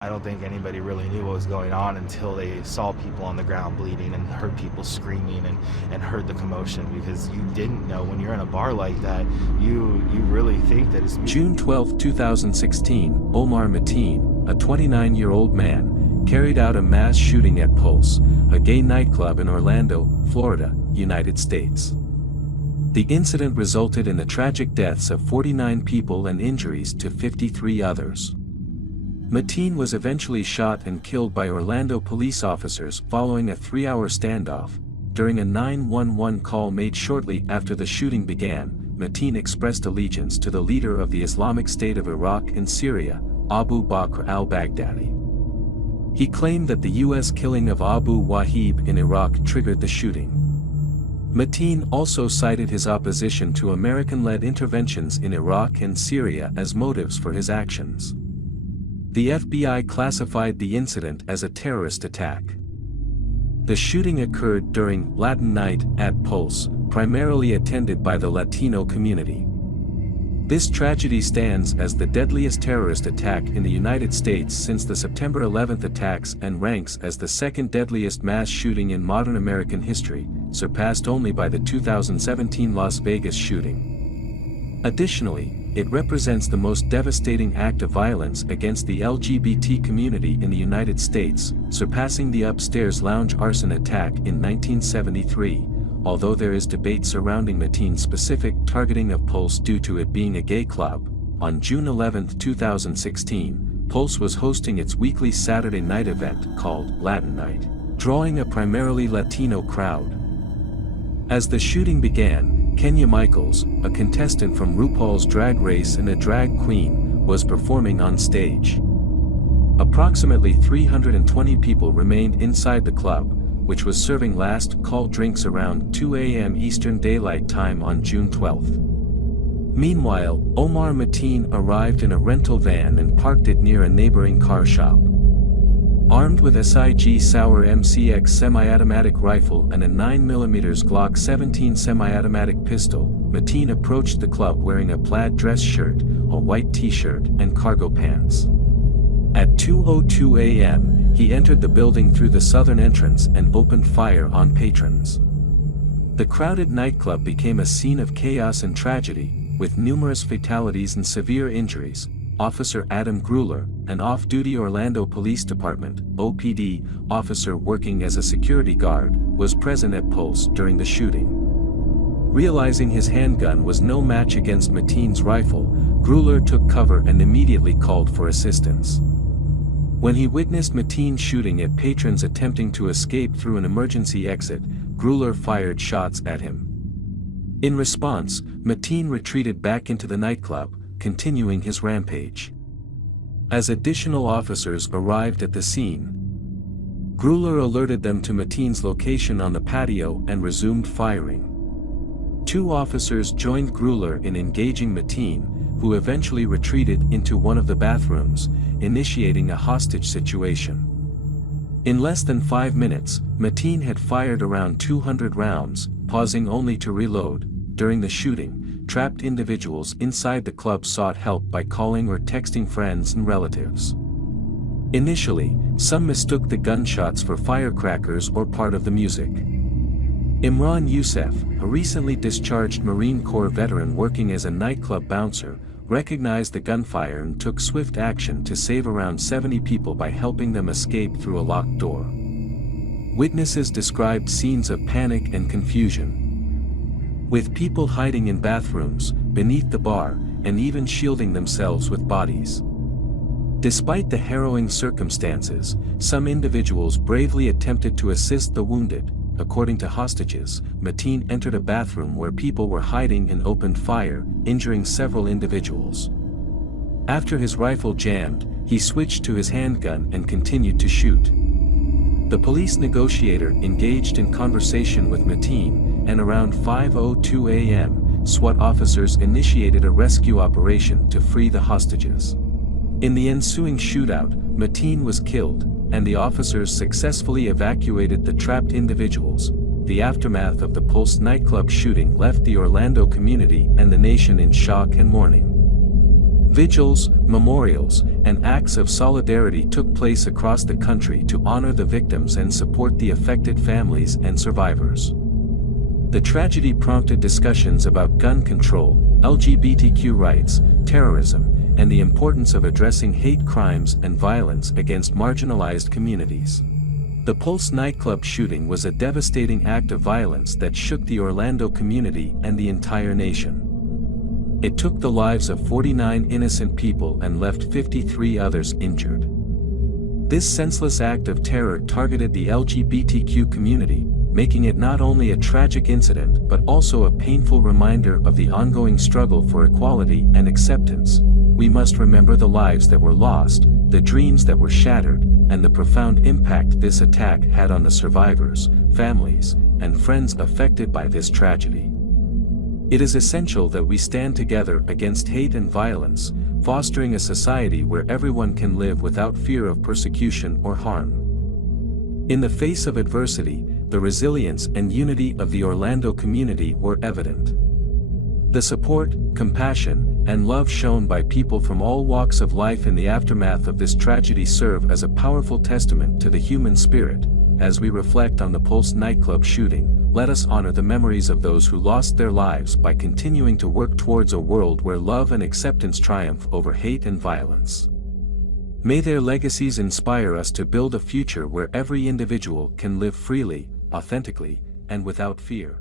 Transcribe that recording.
I don't think anybody really knew what was going on until they saw people on the ground bleeding and heard people screaming and heard the commotion, because you didn't know when you're in a bar like that, you really think that it's... June 12, 2016, Omar Mateen, a 29-year-old man, carried out a mass shooting at Pulse, a gay nightclub in Orlando, Florida, United States. The incident resulted in the tragic deaths of 49 people and injuries to 53 others. Mateen was eventually shot and killed by Orlando police officers following a 3-hour standoff. During a 911 call made shortly after the shooting began, Mateen expressed allegiance to the leader of the Islamic State of Iraq and Syria, Abu Bakr al-Baghdadi. He claimed that the U.S. killing of Abu Wahib in Iraq triggered the shooting. Mateen also cited his opposition to American-led interventions in Iraq and Syria as motives for his actions. The FBI classified the incident as a terrorist attack. The shooting occurred during Latin Night at Pulse, primarily attended by the Latino community. This tragedy stands as the deadliest terrorist attack in the United States since the September 11th attacks and ranks as the second deadliest mass shooting in modern American history, surpassed only by the 2017 Las Vegas shooting. Additionally, it represents the most devastating act of violence against the LGBT community in the United States, surpassing the upstairs lounge arson attack in 1973, although there is debate surrounding Mateen's specific targeting of Pulse due to it being a gay club. On June 11, 2016, Pulse was hosting its weekly Saturday night event called Latin Night, drawing a primarily Latino crowd. As the shooting began, Kenya Michaels, a contestant from RuPaul's Drag Race and a drag queen, was performing on stage. Approximately 320 people remained inside the club, which was serving last call drinks around 2 a.m. Eastern Daylight Time on June 12. Meanwhile, Omar Mateen arrived in a rental van and parked it near a neighboring car shop. Armed with SIG Sauer MCX semi-automatic rifle and a 9mm Glock 17 semi-automatic pistol, Mateen approached the club wearing a plaid dress shirt, a white t-shirt, and cargo pants. At 2:02 a.m., he entered the building through the southern entrance and opened fire on patrons. The crowded nightclub became a scene of chaos and tragedy, with numerous fatalities and severe injuries. Officer Adam Gruler, an off-duty Orlando Police Department (OPD) officer working as a security guard, was present at Pulse during the shooting. Realizing his handgun was no match against Mateen's rifle, Gruler took cover and immediately called for assistance. When he witnessed Mateen shooting at patrons attempting to escape through an emergency exit, Gruler fired shots at him. In response, Mateen retreated back into the nightclub, continuing his rampage. As additional officers arrived at the scene, Gruler alerted them to Mateen's location on the patio and resumed firing. 2 officers joined Gruler in engaging Mateen, who eventually retreated into one of the bathrooms, initiating a hostage situation. In less than 5 minutes, Mateen had fired around 200 rounds, pausing only to reload. During the shooting, trapped individuals inside the club sought help by calling or texting friends and relatives. Initially, some mistook the gunshots for firecrackers or part of the music. Imran Youssef, a recently discharged Marine Corps veteran working as a nightclub bouncer, recognized the gunfire and took swift action to save around 70 people by helping them escape through a locked door. Witnesses described scenes of panic and confusion, with people hiding in bathrooms, beneath the bar, and even shielding themselves with bodies. Despite the harrowing circumstances, some individuals bravely attempted to assist the wounded. According to hostages, Mateen entered a bathroom where people were hiding and opened fire, injuring several individuals. After his rifle jammed, he switched to his handgun and continued to shoot. The police negotiator engaged in conversation with Mateen, and around 5:02 a.m., SWAT officers initiated a rescue operation to free the hostages. In the ensuing shootout, Mateen was killed, and the officers successfully evacuated the trapped individuals. The aftermath of the Pulse nightclub shooting left the Orlando community and the nation in shock and mourning. Vigils, memorials, and acts of solidarity took place across the country to honor the victims and support the affected families and survivors. The tragedy prompted discussions about gun control, LGBTQ rights, terrorism, and the importance of addressing hate crimes and violence against marginalized communities. The Pulse nightclub shooting was a devastating act of violence that shook the Orlando community and the entire nation. It took the lives of 49 innocent people and left 53 others injured. This senseless act of terror targeted the LGBTQ community, making it not only a tragic incident but also a painful reminder of the ongoing struggle for equality and acceptance. We must remember the lives that were lost, the dreams that were shattered, and the profound impact this attack had on the survivors, families, and friends affected by this tragedy. It is essential that we stand together against hate and violence, fostering a society where everyone can live without fear of persecution or harm. In the face of adversity, the resilience and unity of the Orlando community were evident. The support, compassion, and love shown by people from all walks of life in the aftermath of this tragedy serve as a powerful testament to the human spirit. As we reflect on the Pulse nightclub shooting, let us honor the memories of those who lost their lives by continuing to work towards a world where love and acceptance triumph over hate and violence. May their legacies inspire us to build a future where every individual can live freely, authentically, and without fear.